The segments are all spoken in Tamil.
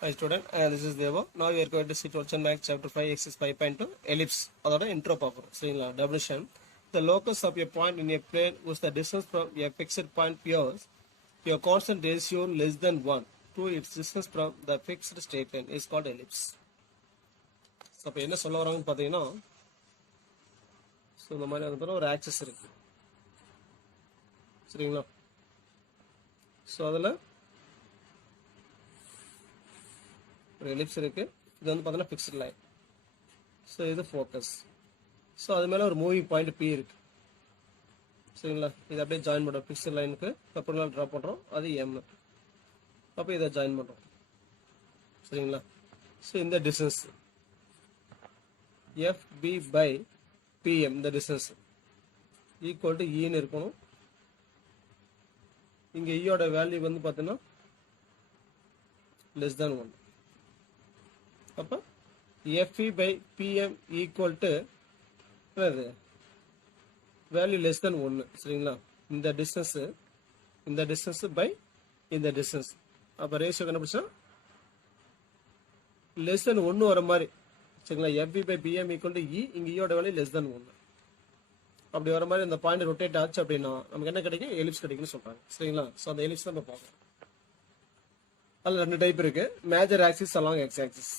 Hi student, this is Deva. Now we are going to see 12th Max chapter 5 exercise 5.2 ellipse. அதோட intro பார்ப்போம். சரிங்களா? Definition. The locus of a point in a plane with the distance from a fixed point P a constant ratio less than 1 to its distance from the fixed straight line is called ellipse. So அப்ப என்ன சொல்ல வராங்கன்னு பார்த்தீங்கன்னா ஸோ இந்த மாதிரி வந்து ஒரு ஆக்சஸ் இருக்கு. சரிங்களா? ஸோ அதில் ஒரு எலிப்ஸ் இருக்கு. இது வந்து பார்த்தீங்கன்னா ஃபிக்ஸ்ட் லைன். ஸோ இது ஃபோக்கஸ். ஸோ அது மேலே ஒரு மூவிங் பாயிண்ட் பி இருக்கு. சரிங்களா? இது அப்படியே ஜாயின் பண்ணுறோம். ஃபிக்ஸ்ட் லைனுக்கு பெப்பர்லாம் ட்ரா பண்ணுறோம். அது எம். அப்போ இதை ஜாயின் பண்ணுறோம். சரிங்களா? ஸோ இந்த டிஸ்டன்ஸ் எஃப்பி பை பிஎம் இந்த டிஸ்டன்ஸ் ஈக்குவல் டு இன்னு இருக்கணும். இங்கே ஈயோட வேல்யூ வந்து பார்த்தீங்கன்னா லெஸ் தேன் 1. அப்போ FE by PM equal to என்னது வேல்யூ லெஸ் தென் 1. சரிங்களா? இந்த டிஸ்டன்ஸ் பை இந்த டிஸ்டன்ஸ். அப்போ ரேஷியோ கண்டுபிடிச்சா லெஸ் தென் 1 வர மாதிரி. சரிங்களா? FE by PM equal to E, இங்கே ஈயோட வேல்யூ லெஸ் தென் 1. அப்படி வர மாதிரி அந்த பாயிண்ட் ரொட்டேட் ஆச்சு அப்படின்னா நமக்கு என்ன கிடைக்கும்? எலிப்ஸ் கிடைக்கும்னு சொல்றாங்க. சரிங்களா? ஸோ அந்த எலிப்ஸ் தான் நம்ம பார்க்கணும். அதில் 2 டைப் இருக்கு. Major axis along X axis.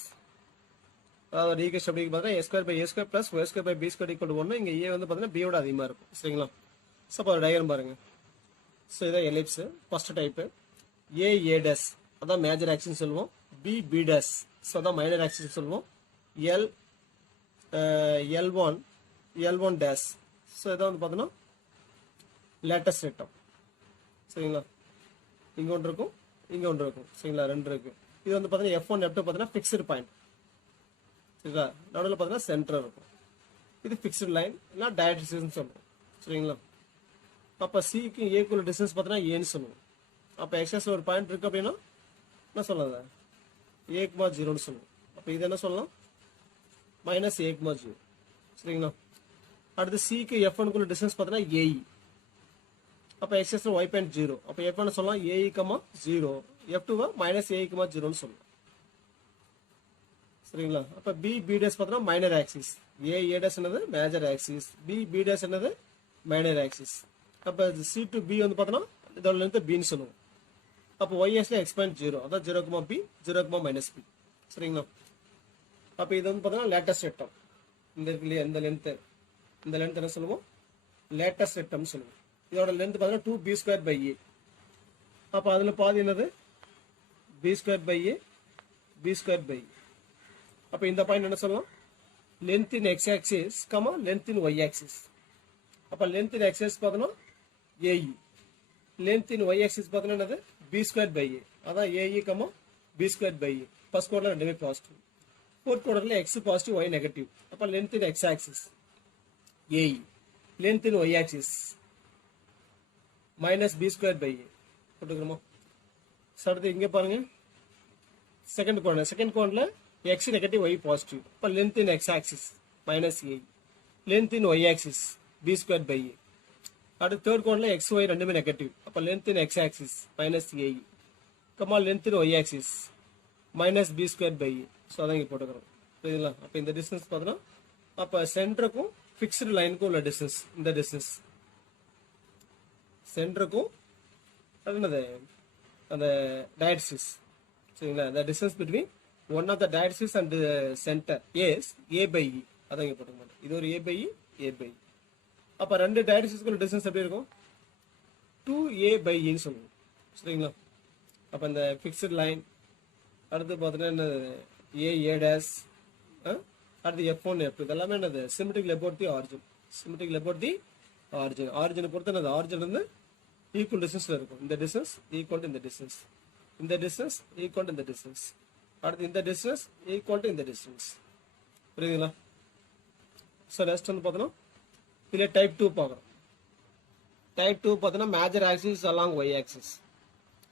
அதாவது ஈக்குவேஷன் எப்படி பார்த்தீங்கன்னா a square by a square plus y square by b square equal to 1. இங்கே a வந்து பார்த்தீங்கன்னா b யோட அதிகமாக இருக்கும். சரிங்களா? ஸோ அப்போ டயக்ராம் பாருங்க. ஸோ இதான் ellipse first type. a days அதான் மேஜர் ஆக்சிஸ் சொல்லுவோம். b டேஸ் ஸோ அதான் மைனர் ஆக்சிஸ் சொல்லுவோம். l1 டேஸ் ஸோ இதான் வந்து பார்த்தீங்கன்னா லேட்டஸ்ட் ரெக்டம். சரிங்களா? இங்கே ஒன்று இருக்கும், இங்கே ஒன்று இருக்கும். சரிங்களா? 2 இருக்கு. இது வந்து பார்த்தீங்கன்னா f1 f2 பார்த்தீங்கன்னா ஃபிக்ஸ்டு பாயிண்ட். சரிங்களா? நடுவில் பார்த்தீங்கன்னா சென்டர் இருக்கும். இது ஃபிக்ஸ்டு லைன் இல்லை டயட்ரிஸ்ன்னு சொல்லுவோம். சரிங்களா? அப்போ சிக்கு ஏக்குள்ள டிஸ்டன்ஸ் பார்த்தீங்கன்னா ஏன்னு சொல்லுவோம். அப்போ எக்ஸஸில் ஒரு பாயிண்ட் இருக்கு அப்படின்னா என்ன சொல்லலாம்? ஏக்குமா 0ன்னு சொல்லுவோம். அப்போ இது என்ன சொல்லலாம்? மைனஸ் ஏக்குமா 0. சரிங்களா? அடுத்து சிக்கு எஃப்ஒன்குள்ள டிஸ்டன்ஸ் பார்த்தீங்கன்னா ஏஇ. அப்போ எக்ஸஸில் ஒய் பாயிண்ட் 0. அப்போ எஃப்1 சொல்லலாம் AE comma 0, F two minus AE comma 0ன்னு சொல்லலாம். சரிங்களா? அப்போ பி டேஸ் பார்த்தீங்கன்னா மைனர் ஆக்சிஸ். ஏ டேஸ் என்னது மேஜர் ஆக்சிஸ், பி டேஸ் என்னது மைனர் ஆக்சிஸ். அப்போ சி டு பி வந்து பார்த்தோன்னா இதோட லென்த் பின்னு சொல்லுவோம். அப்போ ஒய்எஸ்ல எக்ஸ் பாயிண்ட் 0 அதான் 0, பி 0, மைனஸ் பி. சரிங்களா? அப்போ இது வந்து பார்த்தோன்னா லேட்டஸ்ட் ரெக்டம். இந்த இருக்கு இல்லையா இந்த லென்த் என்ன சொல்லுவோம்? லேட்டஸ்ட் ரெக்டம்னு சொல்லுவோம். இதோட லென்த் பார்த்தீங்கன்னா 2b ஸ்கொயர் பை ஏ. அப்போ அதில் பாதி என்னது b square by A, b square by. அப்போ இந்த பாயிண்ட் என்ன சொல்லலாம்? Length in X axis comma length in Y axis. அப்போ லென்த் இன் எக்ஸ் ஆக்சிஸ் பார்த்தோன்னா AE, length in Y axis பார்த்தோன்னா என்னது b ஸ்கொயர் பை ஏ. அதான் AE comma b square by A. First quarter ரெண்டுமே பாசிட்டிவ், ஃபோர்த் குவார்டர்ல எக்ஸ் பாசிட்டிவ் ஒய் நெகட்டிவ். அப்போ length in X axis AE, length in Y axis minus b square by A போட்டுக்கிறோமா? அடுத்து இங்கே பாருங்க செகண்ட் குவார்டர்ல எக்ஸ் நெகட்டிவ் ஒய் பாசிட்டிவ். இப்போ length in X axis minus A, length in Y axis b square by A. அடுத்து தேர்ட் குவார்டர்ல எக்ஸ் ஒய் ரெண்டுமே நெகட்டிவ். அப்போ length in X axis minus A comma length in Y axis minus b square by A. So அதான் இங்கே போட்டுக்கிறோம். புரியுதுங்களா? அப்போ இந்த டிஸ்டன்ஸ் பார்த்தோன்னா அப்போ சென்டருக்கும் ஃபிக்ஸ்டு லைனுக்கும் உள்ள டிஸ்டன்ஸ் இந்த டிஸ்டன்ஸ். சென்டருக்கும் என்னது அந்த டயட்சிஸ். சரிங்களா? the distance between one of the diaxis and the center is a by e. அதான் இங்கே போட்டுக்க மாட்டேன். இது ஒரு a by e. அப்போ 2 டயட்சிஸ்க்குள்ள டிஸ்டன்ஸ் எப்படி இருக்கும்? 2a by e சொல்லுவோம். சரிங்களா? அப்போ இந்த ஃபிக்ஸ்டு லைன் அடுத்து பார்த்தீங்கன்னா என்னது a டேஸ், அடுத்து f1 f2 இதெல்லாமே என்னது சிமெட்ரிக்கல் அபவுட் தி ஆரிஜின். ஆரிஜினை பொறுத்து என்னது ஆரிஜின் வந்து ஈக்குவல் டிஸ்டன்ஸ்ல இருக்கும். இந்த டிஸ்டன்ஸ் ஈக்குவல் டு இந்த டிஸ்டன்ஸ், இந்த டிஸ்டன்ஸ் ஈக்குவல் டு இந்த டிஸ்டன்ஸ், அடுத்து இந்த டிஸ்டன்ஸ் ஈக்குவல் டு இந்த டிஸ்டன்ஸ். புரியுதுங்களா? ஸோ நெக்ஸ்ட் வந்து பார்த்தோன்னா இதில் டைப் 2 பார்க்குறோம். டைப் 2 பார்த்தோன்னா major axis along y axis.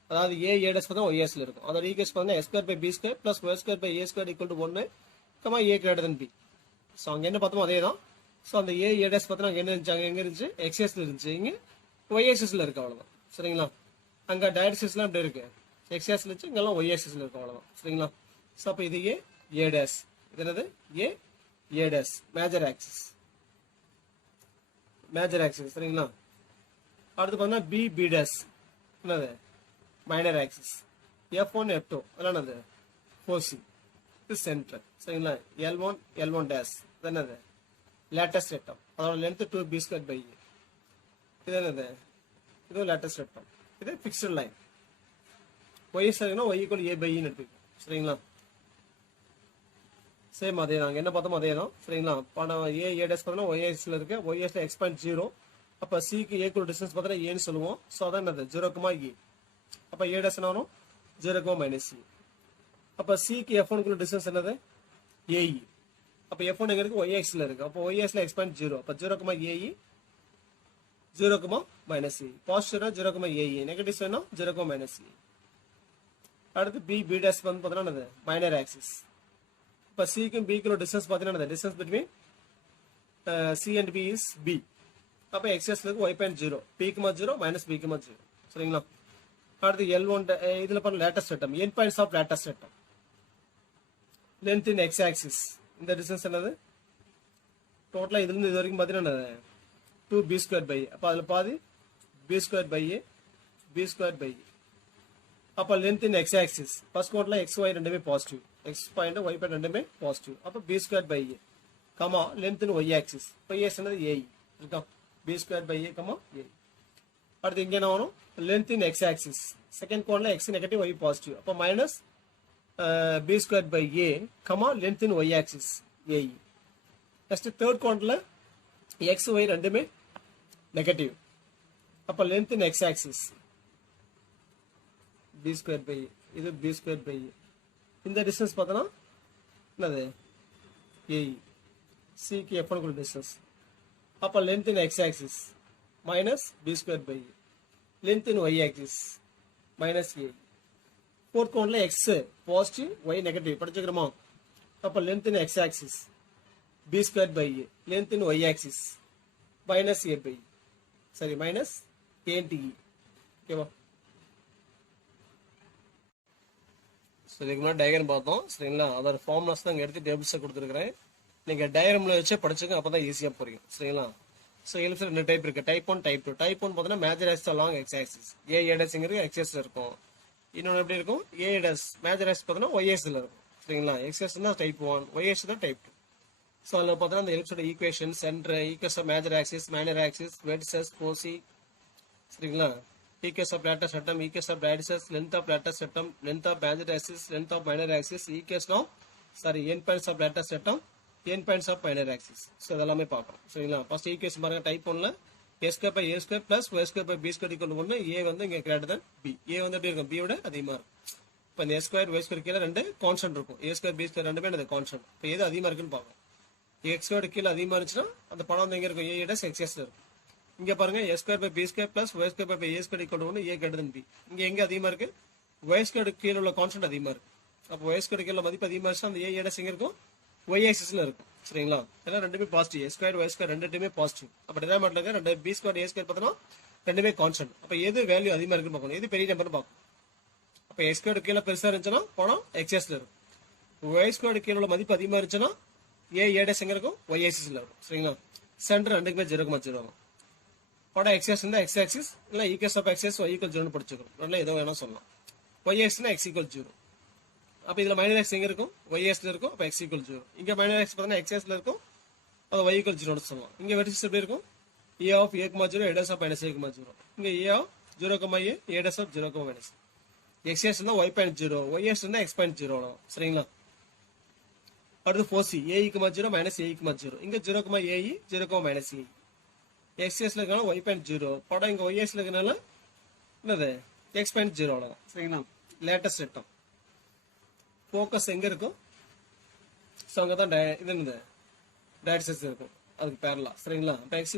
அதாவது ஏ டேஸ் பார்த்தா ஒய்எஸ்ல இருக்கும். அதோட ஈக்குவேஷன் பார்த்தீங்கன்னா x square by b square plus y square by A square equal to 1 comma a greater than b. So அங்கே என்ன பார்த்தோமோ அதே தான். ஸோ அந்த ஏ டேஸ் பார்த்தோன்னா அங்கே என்ன இருந்துச்சு? அங்கே எங்கே இருந்துச்சு? எக்ஸ்எஸ்ல இருந்துச்சு. இங்கே ஒய்எஸ்எஸ்ல இருக்கு. அவ்வளோதான். சரிங்களா? அங்கே டயட்சிஸ்லாம் இப்படி இருக்கு. எக்ஸ் ஆக்சிஸ்ல வச்சு இங்கெல்லாம் ஒய் ஆக்சிஸ்ல இருக்கும் அவ்வளவுதான் சரிங்களா. ஸோ அப்போ இது ஏ டேஸ், இது என்னது ஏ டேஸ் மேஜர் ஆக்சிஸ் சரிங்களா. அடுத்து பார்த்தீங்கன்னா பி டேஸ் என்னது மைனர் ஆக்சிஸ், F1 F2 அதெல்லாம் என்னது ஃபோசி, இது சென்டர் சரிங்களா. L1 டேஸ் இது என்னது லேட்டஸ்ட் ரெக்டம், அதோட லென்த் 2b²/a, இது என்னது இது லேட்டஸ்ட் ரெக்டம், இது ஃபிக்ஸ்டு லைன். ஒய் சரிங்கன்னா ஒய் ஈக்குவல் a/e எடுத்துக்கோம் சரிங்களா. சேம் அதே தான் என்ன பார்த்தோமோ அதே தான் சரிங்களா. படம் ஏ டேஸ் பார்த்தீங்கன்னா ஒய் ஆக்சிஸ்ல இருக்கு, ஒய் ஆக்சிஸ்ல x.0, அப்போ சிக்கு ஏக்குள்ள டிஸ்டன்ஸ் பார்த்தீங்கன்னா ஏன்னு சொல்லுவோம். ஸோ அதான் என்னது 0,e, அப்போ ஏ டேஸ் என்ன வரும் 0,-e. அப்போ சிக்கு F1 டிஸ்டன்ஸ் என்னது ஏஇ, அப்போ F1 எங்க இருக்கு ஒய் ஆக்சிஸ்ல இருக்கு, அப்போ ஒய் ஆக்சிஸ்ல x.0, அப்போ 0,e 0,-e, பாசிட்டிவ்னா 0,ae, நெகட்டிவ் சொன்னா 0,-e. அடுத்து பி டேஸ் வந்து பார்த்தீங்கன்னா என்னது மைனர் ஆக்சிஸ். இப்போ சிக்கும் பிக்குள்ள டிஸ்டன்ஸ் பார்த்தீங்கன்னா distance between c and b is b, அப்போ எக்ஸஸ்ல இருக்கு y.0, p, 0 மைனஸ் b, 0 சரிங்களா. அடுத்து L1 இதுல பண்ண latus rectum, end points of latus rectum, length in X axis, இந்த டிஸ்டன்ஸ் என்னது டோட்டலா இதுல இருந்து இது வரைக்கும் பார்த்தீங்கன்னா 2b²/a, அப்போ அதுல பாதி b²/a. அப்போ length in X axis first கோட்ல எக்ஸ் ஒய் ரெண்டுமே positive, X point Y point ரெண்டுமே பாசிட்டிவ், அப்போ b²/a comma length in Y axis, இப்போ ஏஸ் என்னது ஏஇ இருக்கா, b²/a கமா ஏ. அடுத்து இங்க என்ன வரும் length in X axis, second கோட்ல எக்ஸ் நெகட்டிவ் ஒய் பாசிட்டிவ், அப்போ minus b²/a comma length in Y axis AE. Next third கோட்ல எக்ஸ் ஒய் ரெண்டுமே நெகட்டிவ், அப்போ length in X axis b²/a, இது b²/a. இந்த டிஸ்டன்ஸ் பார்த்தோன்னா என்னது ஏஇ, சிக்கு F1 டிஸ்டன்ஸ், அப்போ length in X axis minus b²/a, length in Y axis minus A. Fourth கவுண்ட்ல எக்ஸ் பாசிட்டிவ் ஒய் நெகட்டிவ் படிச்சுக்கிறோமா, அப்போ length in X axis b²/a, length in Y axis minus a/e, சரி மைனஸ் a/e ஓகேவா. ஸோ இதுக்கு முன்னாடி டயக்ராம் பார்த்தோம் சரிங்களா, அதோட ஃபார்முலாஸ் தான் இங்கே எடுத்து டேபிள்ஸை கொடுத்துருக்கிறேன், நீங்கள் டயக்ராமில் வச்சு படிச்சுங்க, அப்போ தான் ஈஸியாக புரியும் சரிங்களா. ஸோ எலிப்ஸ் ரெண்டு டைப் இருக்கு, டைப் 1 டைப் 2. டைப் 1 பார்த்தீங்கன்னா major axis along X axis, A டேஸ்ங்கிறது எக்ஸ் ஆக்சிஸ்ல இருக்கும், இன்னொன்று எப்படி இருக்கும் ஏ டேஸ் மேஜர் ஆக்சிஸ் பார்த்தீங்கன்னா ஒய் ஆக்சிஸ்ல இருக்கும் சரிங்களா. எக்ஸ் ஆக்சிஸ் தான் டைப் 1, ஒய் ஆக்சிஸ் தான் டைப் 2. ஸோ அதில் பார்த்தீங்கன்னா இந்த எலிப்ஸோட equation centre, equation of major axis, minor axis, vertices, foci சரிங்களா. Equation of latus rectum, equation of radius, length of latus rectum, length of major axis, length of minor axis, equation of end points of latus rectum, end points of minor axis. So இதெல்லாமே பார்ப்போம் சரிங்களா. ஃபர்ஸ்ட் ஈக்குவேஷன் பாருங்க, டைப் 1ல a² plus y² + b², A வந்து இங்கே கிரேட்டர் தன் பி, ஏ வந்து எப்படி இருக்கும் பியோட அதிகமாக இருக்கும். இப்போ இந்த s² y² கீழே ரெண்டு கான்ஸ்டன்ட் இருக்கும், a² b² ரெண்டுமே அந்த கான்ஸ்டன்ட், இப்போ எது அதிகமாக இருக்குன்னு பார்ப்போம். x² கீழே அதிகமாக இருந்துச்சுன்னா அந்த படம் வந்து எங்கே இருக்கும் ஏ டேஸ் எக்ஸஸ்ல இருக்கும். இங்க பாருங்க s² b² plus y² a² = 1, a greater than b. இங்க எங்க அதிகமா இருக்கு y² கீழ உள்ள கான்ஸ்டன்ட் அதிகமா இருக்கு, அப்போ y² கீழ மதிப்பு அதிகமா இருந்துச்சு அந்த a டேஸ் எங்க இருக்கும் y ஆக்சிஸ்ல இருக்கும் சரிங்களா. ஏன்னா ரெண்டுமே பாசிட்டிவ், s² y² ரெண்டுமே பாசிட்டிவ், அப்ப டினாமினேட்டர்ல இருக்க ரெண்டு b² a² பார்த்தோம்னா ரெண்டுமே கான்ஸ்டன்ட், அப்ப எது வேல்யூ அதிகமா இருக்குன்னு பார்க்கணும், எது பெரிய நம்பர்னு பார்க்கணும். அப்ப x² கீழ பெருசா இருந்துச்சுன்னா பணம் x ஆக்சிஸ்ல இருக்கும், y² கீழ உள்ள மதிப்பு அதிகமா இருந்துச்சுன்னா a டேஸ் எங்க இருக்கும் y ஆக்சிஸ்ல இருக்கும் சரிங்களா. சென்டர் ரெண்டுக்குமே 0,0 ஆகும். படம் எக்ஸ் ஆக்சிஸ் எக்ஸ் ஆக்சிஸ் இல்லை ஈக்குவேஷன் ஆஃப் எக்ஸ் ஒய் = 0 படிச்சுக்கணும், நல்லா ஏதோ வேணா சொல்லலாம். ஒய் ஆக்சிஸ்னா x = 0, அப்போ இதில் மைனர் எக்ஸ் எங்கே இருக்கும் ஒய் ஆக்சிஸ்ல இருக்கும், அப்போ x = 0. இங்கே மைனர் எக்ஸ் பார்த்தீங்கன்னா எக்ஸ் ஆக்சிஸ்ல இருக்கும், அது y = 0 சொல்லலாம். இங்கே வெர்டிசஸ் எப்படி இருக்கும் a of a, 0, a dash of -a, 0. இங்கே a of 0,a, a dash of 0,-. x axis தான் y.0, y ஆக்சிஸ் தான் x.0 சரிங்களா. அடுத்து 4c a, 0 -a, 0. இங்கே 0,ae, 0,-ae. எக்ஸ்எஸ்ல இருக்கனால y.0, படம் இங்க ஒய்எஸ்ல இருக்கனால என்னது x.0 அவ்வளவுதான் சரிங்களா. லேட்டஸ்ட் ரெக்டம் ஃபோக்கஸ் எங்க இருக்கும், ஸோ அங்கே தான் இது என்னது ரேடியஸ் இருக்கும், அதுக்கு பேரலா சரிங்களா. இப்போ x = +-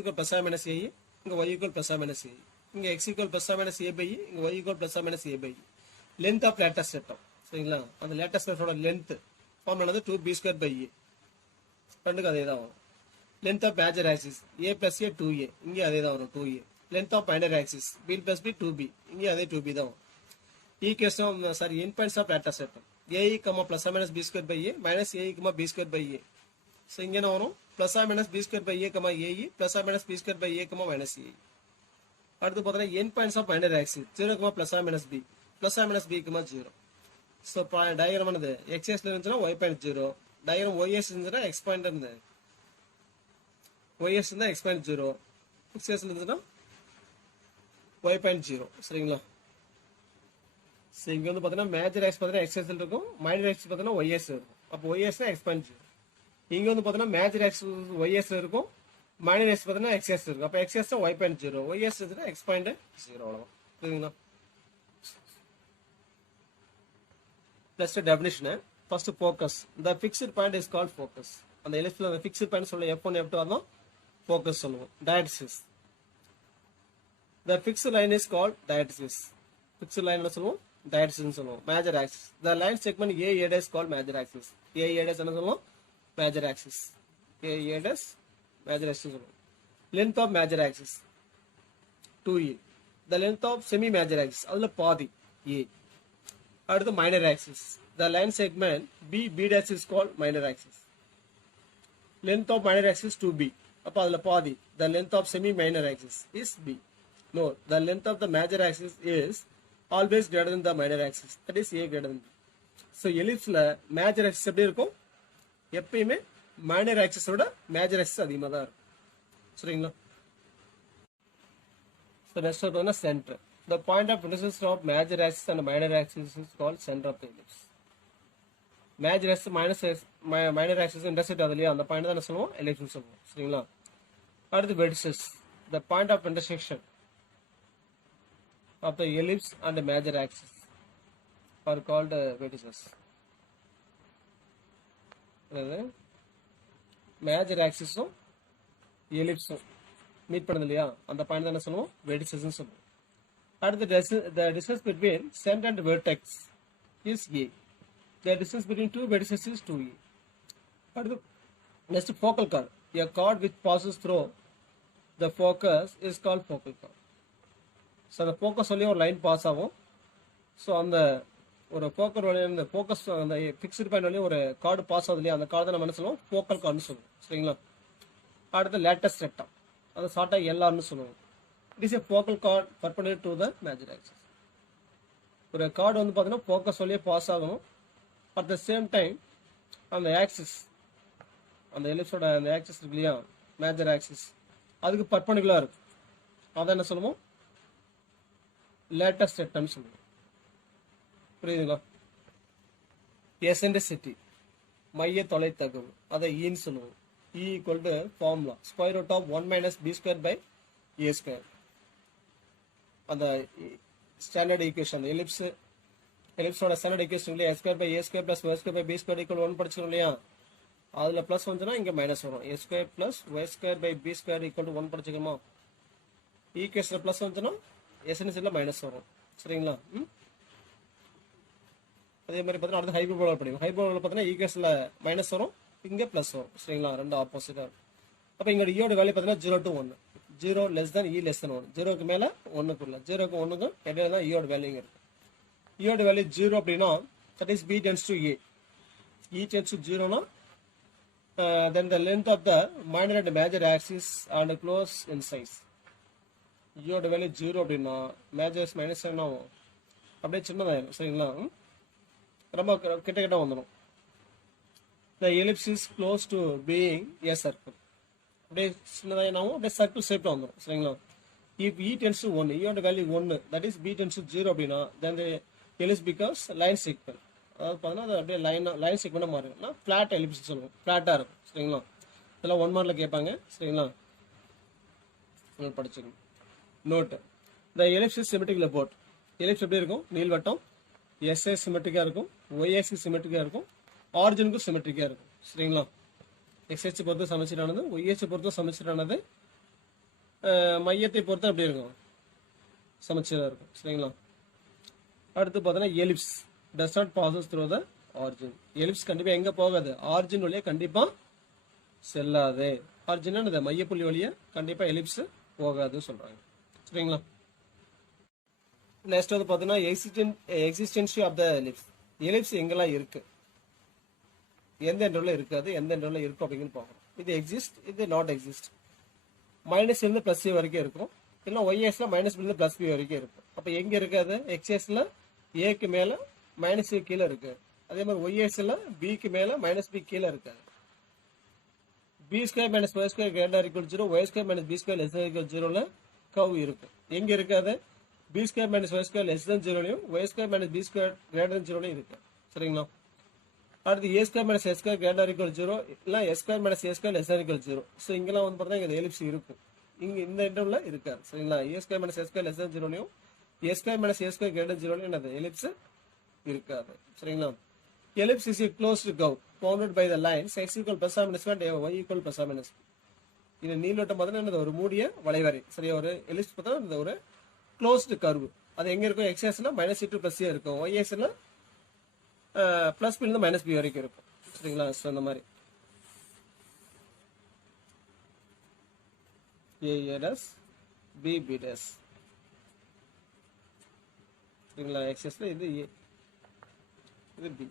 a, இங்க y = +- a, இங்க x = +- a/e, இங்க y = +- a/e. Length of latus rectum சரிங்களா, அந்த லேட்டஸ்ட் ரெக்டோட லென்த் ஃபார்முலா 2b²/a, ரெண்டுக்கு அதே தான் வரும். Length of major axis a + a 2a, இங்கே அதே தான் வரும் 2a. Length of minor axis b + b 2b, இங்கே அதே 2b தான் வரும். Equation sorry end points of latus set a e comma plus or minus B square by a minus AE comma b square by A. So இங்கே என்ன வரும் plus or minus B square by a comma a e plus or minus B square by a comma minus a e. அடுத்து பார்த்தீங்கன்னா end points of minor axis 0 comma plus or minus b plus or minus b comma 0. So diagram என்னது எக்ஸ்எஸ்ல இருந்துச்சுன்னா ஒய் பாயிண்ட் 0, டயக்ராம் ஒய்எஸ் இருந்துச்சுன்னா எக்ஸ் பாயிண்ட் இருந்து ஒய்எஸ் இருந்தால் எக்ஸ் பாயிண்ட் 0, எக்ஸ்எஸ்ல இருந்துச்சுன்னா ஒய் பாயிண்ட் 0. சரிங்களா? ஸோ இங்கே வந்து பார்த்தீங்கன்னா மேஜர் ஆக்ஸ் பார்த்தீங்கன்னா எக்ஸ்எஸ்ல இருக்கும், மைனர் ஆக்ஸ் பார்த்தீங்கன்னா ஒய்எஸ் இருக்கும். அப்போ ஒய்எஸ்னா எக்ஸ் பாயிண்ட் 0. இங்கே வந்து பார்த்தீங்கன்னா மேஜர் ஆக்ஸ் ஒய்எஸ்ல இருக்கும், மைனர் ஆக்ஸ் பார்த்தீங்கன்னா எக்ஸ்எஸ் இருக்கும். அப்போ எக்ஸ்எஸ் ஒய் பாயிண்ட் 0, ஒய்எஸ் இருந்துச்சுன்னா எக்ஸ் பாயிண்ட் 0. அவ்வளோதான். புரியுதுங்களா? Next definition. First focus. The fixed point is called focus. And the ellipse the fixed point சொல்ல F1 F2 ஆனா focus சொல்லுவோம். Diathesis. The fixed line is called diathesis. Fixed line என்ன சொல்லுவோம்? Diathesis சொல்லுவோம். Major axis. The line segment A is called major axis. A என்ன சொல்லுவோம்? Major axis. A major axis சொல்லுவோம். Length of major axis 2e. The length of semi major axis அதுல பாதி A. அடுத்து minor axis. The line segment B dash is called minor axis. Length of minor axis 2b. அப்ப அதுல பாதி. The length of semi minor axis is B. No, the length of the major axis is always greater than the minor axis. That is A greater than B. So ellipseல major axis எப்படி இருக்கும்? எப்பயுமே minor axis ஓட major axis அதிகமா தான் இருக்கும். சரிங்களா? So next one is center. The point of intersection of major axis and minor axis is called center of the ellipse. Major axis minor axis intersect ஆகுதுலையா அந்த பாயிண்ட் தான் என்ன சொல்லுவோம்? ellipse சொல்லுவோம். சரிங்களா? அடுத்து vertices. The point of intersection of the ellipse and the major axis are called vertices. அதாவது மேஜர் ஆக்சிஸும் எலிப்ஸும் மீட் பண்ணது இல்லையா அந்த பாயிண்ட் தான் என்ன சொல்லுவோம்? vertices சொல்லுவோம். அடுத்து the distance between center and vertex is A. The distance between two vertices is 2A. அடுத்து next focal chord. A chord which passes through the focus is called focal chord. So அந்த ஃபோக்கஸ் வழியாக ஒரு லைன் பாஸ் ஆகும். ஸோ அந்த ஒரு ஃபோக்கல் வழியாக அந்த ஃபோக்கஸ் அந்த ஃபிக்ஸ்டு பாயிண்ட் வழியாக ஒரு கார்டு பாஸ் ஆகுது இல்லையா அந்த கார்டு தான் நம்ம என்ன சொல்லுவோம்? ஃபோக்கல் கார்டுன்னு சொல்லுவோம். சரிங்களா? அடுத்து லேட்டஸ்ட் ரெக்டம் அதை ஷார்ட்டாக எல்லாருன்னு சொல்லுவோம். It is a focal chord perpendicular to the major axis. ஒரு கார்டு வந்து பார்த்தீங்கன்னா ஃபோக்கஸ் வழியாக பாஸ் ஆகணும். அட் த சேம் டைம் அந்த ஆக்சிஸ் அந்த எலிப்ஸோட அந்த ஆக்சிஸ் இருக்கு இல்லையா மேஜர் ஆக்சிஸ் அதுக்கு பர்பண்டிகுலராக இருக்கும். அதான் என்ன சொல்லுவோம்? லேட்டஸ்ட் ரெக்டம்னு சொல்லுவோம். புரியுதுங்களா? எசென்ட்ரிசிட்டி மைய தொலைத்தகவு அதை ஈன்னு சொல்லுவோம். E equal to formula square root of 1 minus b square by a square. அந்த ஸ்டாண்டர்ட் ஈக்குவேஷன் எலிப்ஸோட ஸ்டாண்டர்ட் ஈக்குவேஷன் இல்லையா s square by a square plus y square by b square equal 1 படிச்சிருக்கோம் இல்லையா அதுல பிளஸ் வந்துன்னா இங்க மைனஸ் வரும். a square plus y square by b square equal to 1 படிச்சிக்கோமா? ஈக்குவேஷன்ல plus வந்துன்னா எசென்சியல்ல மைனஸ் வரும். சரிங்களா? அதே மாதிரி பார்த்தீங்கன்னா அடுத்து ஹைபர்போலா படிக்கும். ஹைபர்போலா பார்த்தீங்கன்னா ஈக்குவேஷன்ல மைனஸ் வரும், இங்கே ப்ளஸ் வரும். சரிங்களா? ரெண்டு ஆப்போசிட்டாக இருக்கும். அப்போ இங்கே ஈயோட வேல்யூ பார்த்தீங்கன்னா 0 to 1. 0 less than E less than 1. 0க்கு மேலே 1க்கு இல்லை. 0க்கு 1க்கும் இடையில தான் ஈயோட வேல்யூங்க இருக்கு. ஈயோட வேல்யூ 0 அப்படின்னா that is B tends to A. E tends to 0னா then the length of the minor and major axis are close in size. ஈயோட வேல்யூ 0 அப்படின்னா மேஜர்ஸ் மைனஸ் என்ன ஆகும்? அப்படியே சின்னதாயிரும். சரிங்களா? ரொம்ப கிட்ட வந்துடும். The ellipse is close to being a circle. அப்படியே சின்னதாக என்ன ஆகும்? அப்படியே சர்க்கிள் ஷேப்ல வந்துடும். சரிங்களா? if E tends to 1, ஈயோட value 1, that is B tends to 0 அப்படின்னா then the ellipse becomes line segment. அதாவது பார்த்தீங்கன்னா அது அப்படியே லைன் செக்மெண்ட்டாக மாறும். ஃப்ளாட் எலிப்ஸ் சொல்லுவோம். ஃப்ளாட்டாக இருக்கும். சரிங்களா? இதெல்லாம் 1 மார்க்கில் கேட்பாங்க. சரிங்களா? படிச்சுக்கணும். Note the ellipse is symmetric லெபோட். எலிப்ஸ் எப்படி இருக்கும்? நீள்வட்டம். எஸ்ஐ சிமெட்ரிக்காக இருக்கும், ஒய்எக்ஸி சிமெட்ரிக்காக இருக்கும், ஆரிஜினுக்கும் சிமெட்ரிக்காக இருக்கும். சரிங்களா? எக்ஸ்எச் பொறுத்து சமச்சீரானது, ஒய்எச் பொறுத்து சமச்சீரானது, மையத்தை பொறுத்து அப்படி இருக்கும், சமச்சீராக இருக்கும். சரிங்களா? அடுத்து பார்த்தீங்கன்னா ellipse does not passes through the origin. Ellipse கண்டிப்பாக எங்கே போகாது? ஆரிஜின் வழியாக கண்டிப்பாக செல்லாது. ஆரிஜின் மையப்புள்ளி வழியாக கண்டிப்பாக எலிப்ஸ் போகாதுன்னு சொல்கிறாங்க. சரிங்களா? நெக்ஸ்ட் வந்து பார்த்தீங்கன்னா எக்ஸிஸ்டன்சி ஆஃப் த எலிப்ஸ். எலிப்ஸ் எங்கெல்லாம் இருக்கு, எந்த எண்டோல இருக்காது, எந்த எண்டோல இருக்கும் அப்படிங்கிறது பார்க்கணும். இது எக்ஸிஸ்ட், இது நாட் எக்ஸிஸ்ட். மைனஸ் இருந்து பிளஸ் சி வரைக்கும் இருக்கும், இல்லை ஒய்எஸ்ல மைனஸ் இருந்து பிளஸ் பி வரைக்கும் இருக்கும். அப்போ எங்க இருக்காது, எக்ஸ்எஸ்ல ஏக்கு மேல மைனஸ் சி கீழே இருக்கு. அதே மாதிரி ஒய்எஸ்ல பிக்கு மேல மைனஸ் பி கீழே இருக்காது. B square minus Y square greater equal 0, Y square minus B square less equal 0ல கவ் இருக்கும். எங்க இருக்காது, B square minus Y square less than 0லையும் Y square minus B square greater than 0லையும் இருக்கு. சரிங்களா? அடுத்து A square minus S square greater equal 0, இல்லை S square minus A square less equal 0. So இங்கெல்லாம் வந்து பார்த்தீங்கன்னா இங்கே எலிப்ஸ் இருக்கும், இங்க இந்த இன்டர்வல்ல இருக்காது. சரிங்களா? A square minus S square less than 0லையும் A square minus A square greater 0லையும் என்னது எலிப்ஸ் இருக்காது. சரிங்களா? Ellipse is a closed curve bounded by the lines x equal plus or minus 1 y equal plus or minus 2. இது நீள்வட்டம் பார்த்தீங்கன்னா ஒரு மூடிய வளைவரை. சரியா? ஒரு எலிப்ஸ் பார்த்தா இந்த ஒரு க்ளோஸ்டு கர்வ். அது எங்க இருக்கும், எக்ஸ்எஸ்ல minus c to plus c இருக்கும், ஒய்எஸ்ல பிளஸ் பி இருந்து மைனஸ் பி வரைக்கும் இருக்கும். சரிங்களா? ஸோ இந்த மாதிரி a dash b b dash. சரிங்களா? எக்ஸ்எஸ்ல இது ஏ, இது பி,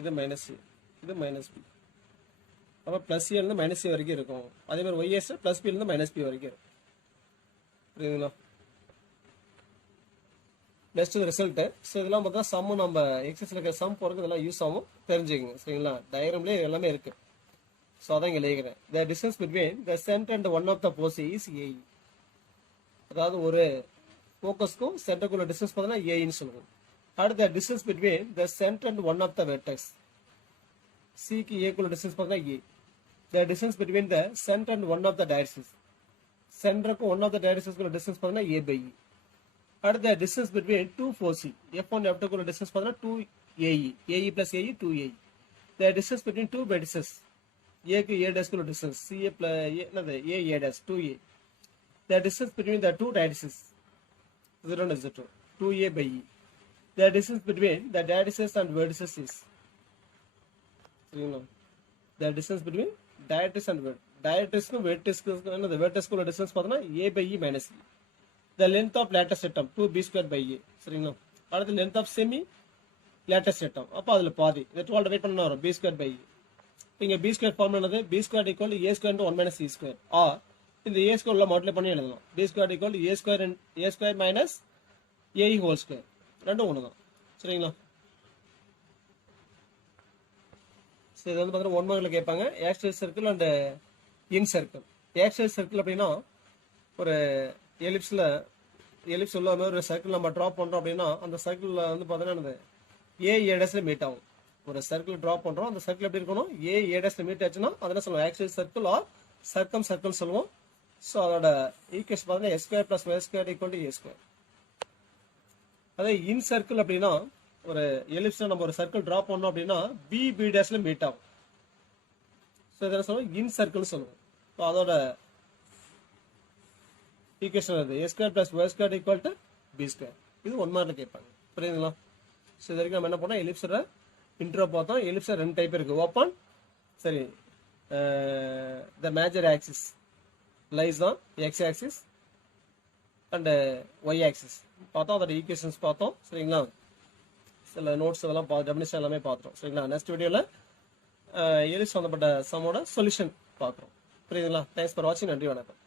இது மைனஸ் சி, இது மைனஸ் பி. அப்போ பிளஸ் சி இருந்து மைனஸ் சி வரைக்கும் இருக்கும். அதே மாதிரி ஒய்எஸ் பிளஸ் பி இருந்து மைனஸ் பி வரைக்கும் இருக்கும். புரியுதுங்களா? Next result. ஸோ இதெல்லாம் பார்த்தா சம்மு நம்ம எக்ஸஸ்ல இருக்கிற சம் போகிறதுக்கு இதெல்லாம் யூஸ் ஆகும், தெரிஞ்சுக்கங்க. சரிங்களா? டயக்ராம்லேயே எல்லாமே இருக்கு. ஸோ அதான் இங்கே எழுதிக்கிறேன். The distance between the centre and one of the foci is a e. அதாவது ஒரு ஃபோக்கஸ்க்கும் சென்டருக்குள்ள டிஸ்டன்ஸ் பார்த்தீங்கன்னா ஏன்னு சொல்லுவோம். அடுத்த distance between the centre and one of the vertex. சிக்கு ஏக்குள்ள டிஸ்டன்ஸ் பார்த்தீங்கன்னா a. The distance between the centre and one of the directions. சென்டருக்கும் ஒன் ஆஃப் த டைரக்ஷன்ஸ்க்குள்ள டிஸ்டன்ஸ் பார்த்தீங்கன்னா ஏ பை இ. அடுத்த distance between two foci f one f two distance பார்த்தீங்கன்னா 2AE, AE plus a e 2AE. The distance between two vertices, ஏக்கு ஏ டேஸ்க்குள்ள டிஸ்டன்ஸ் சிஏ என்னது a dash 2A. The distance between the two directions 0 and 0 2A by E. The distance between the directrices and vertices is, the distance between directrix and directrix and vertex the vertex குள்ள distance பார்த்தோம்னா A by E minus E. The length of lattice atom 2B squared by A. சரிங்களா? அடுத்து length of semi lattice atom, அப்போ அதுல பாதி இந்த 12 டிவைட் பண்ணா வரும் B squared by E. இங்க B squared ஃபார்முலா என்னது, B squared equal to A squared into 1 minus E squared, or இந்த A squared உள்ள மல்டிப்ளை பண்ணி எழுதலாம். B squared equal to A squared minus AE whole square. ரெண்டும் ஒன்று தான். சரிங்களா? ஸோ இது வந்து பார்த்தீங்கன்னா 1 மார்க்கில் கேட்பாங்க. Axial circle and in circle. Axial circle அப்படின்னா ஒரு எலிப்ஸ் உள்ள ஒரு சர்க்கிள் நம்ம ட்ராப் பண்ணுறோம் அப்படின்னா அந்த சர்க்கிளில் வந்து பார்த்தீங்கன்னா ஏடஸ்ல மீட் ஆகும். ஒரு சர்க்கிள் ட்ராப் பண்ணுறோம், அந்த சர்க்கிள் எப்படி இருக்கணும், ஏடஸ்ல மீட் ஆச்சுன்னா அதெல்லாம் சொல்லுவோம் axial circle or circumcircle சொல்லுவோம். ஸோ அதோட ஈக்குவேஷன் பார்த்தீங்கன்னா x square plus y square equal to a square. அதே இன் சர்க்கிள் அப்படின்னா ஒரு எலிப்ஸ்ல நம்ம ஒரு சர்க்கிள் டிரா பண்ணோம் அப்படின்னா பி டேஷ்ல மீட் ஆகும். ஸோ இதெல்லாம் சொல்லுவோம் இன் சர்க்கிள் சொல்லுவோம். ஸோ அதோட ஈக்குவேஷன் அது a square plus y square equal to b square. இது 1 மார்க்ல கேட்பாங்க. புரியுதுங்களா? ஸோ இது வரைக்கும் நம்ம என்ன பண்ணோம், எலிப்ஸோட இன்ட்ரோ பார்த்தோம். எலிப்ஸில் 2 டைப் இருக்கு, ஓப்பன் சரி the major axis lies on x axis and y axis பார்த்தோம். அதோட ஈக்குவேஷன்ஸ் பார்த்தோம். சரிங்களா? சில நோட்ஸ் இதெல்லாம் டெபினிஷன் எல்லாமே பார்த்துட்டோம். சரிங்களா? நெக்ஸ்ட் வீடியோவில் எலிப்ஸ் சம்மந்தப்பட்ட சம்மோட சொல்யூஷன் பார்க்குறோம். புரியுதுங்களா? தேங்க்ஸ் ஃபார் வாட்சிங். நன்றி, வணக்கம்.